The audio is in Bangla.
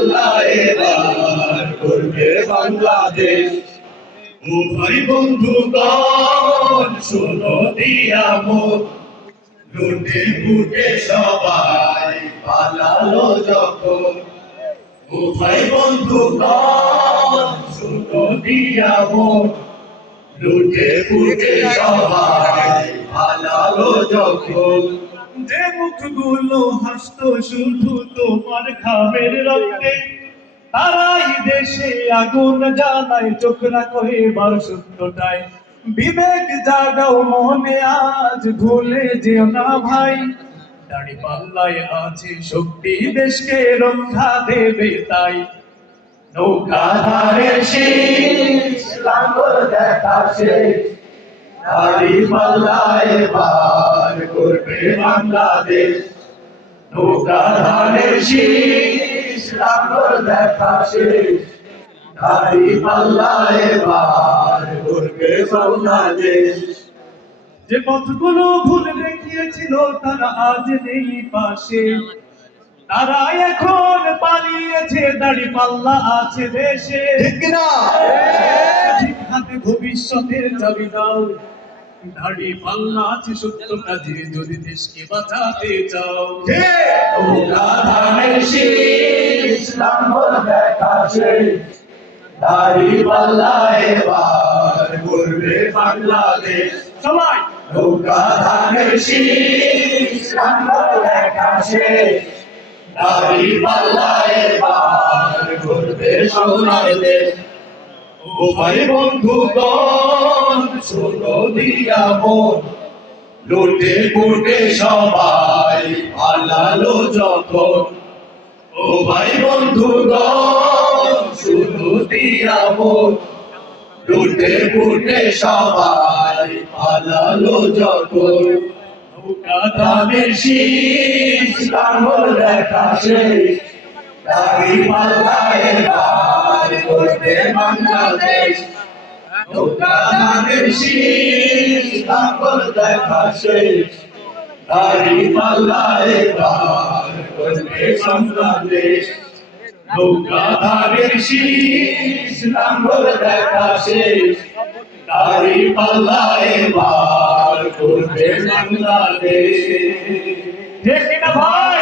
পাল্লা এবার করবে বাংলাদেশ। ও ভাই বন্ধুগণ শোনো দিয়া মন, লুটে পুটে সবাই পালালো যখন। ও ভাই বন্ধুগণ শোনো দিয়া মন, লুটে পুটে সবাই পালালো যখন। যে মুখগুলো হাসতো শুধু তোমার ঘামের রক্তে, তারাই দেশে আগুন জ্বালায়। চোখ রাখো এবার সত্যটায়, বিবেক জাগাও মনে আজ, ভুলে যেও না ভাই। দাড়ি পাল্লায় আছে শক্তি, দেশকে রক্ষা দেবে তাই। নৌকা ধারের শীষ লাঙ্গল দেখা শেষ, দাড়ি পাল্লায় এবার করবে বাংলাদেশ। নৌকা ধারের শীষ লাঙ্গল দেখা শেষ, দাড়ি পাল্লায় এবার করবে বাংলাদেশ। যে পথগুলো ভুল দেখিয়েছিল তারা আজ নেই পাশে, তারা এখন পালিয়েছে, দাড়ি পাল্লা আছে দেশে। ঠিক না? ঠিক হাতে ভবিষ্যতের চাবি দাও, দাড়ি পাল্লা আছে সত্য কাজে, যদি দেশকে বাঁচাতে চাও। নৌকা ধানের শীষ লাঙ্গল দেখা শেষ, দাড়ি পাল্লা এবার করবে বাংলাদেশ। সবাই নৌকা ধানের শীষ লাঙ্গল দেখা শেষ, দাড়ি পাল্লা এবার করবে সোনার দেশ। ও ভাই বন্ধুগণ শোনো দিয়া মন, লুটে পুটে সবাই পালালো যখন। ও ভাই বন্ধুগণ শোনো দিয়া মন, লুটে পুটে সবাই পালালো যখন। নৌকা ধানের শীষ লাঙ্গল দেখা শেষ, দাড়ি পাল্লা এবার করবে বাংলাদেশ। নৌকা ধানের শীষ লাঙ্গল দেখা শেষ, দাড়ি পাল্লা এবার করবে বাংলাদেশ। নৌকা ধানের শীষ লাঙ্গল দেখা শেষ, দাড়ি পাল্লা এবার করবে বাংলাদেশ। ঠিক না ভাই?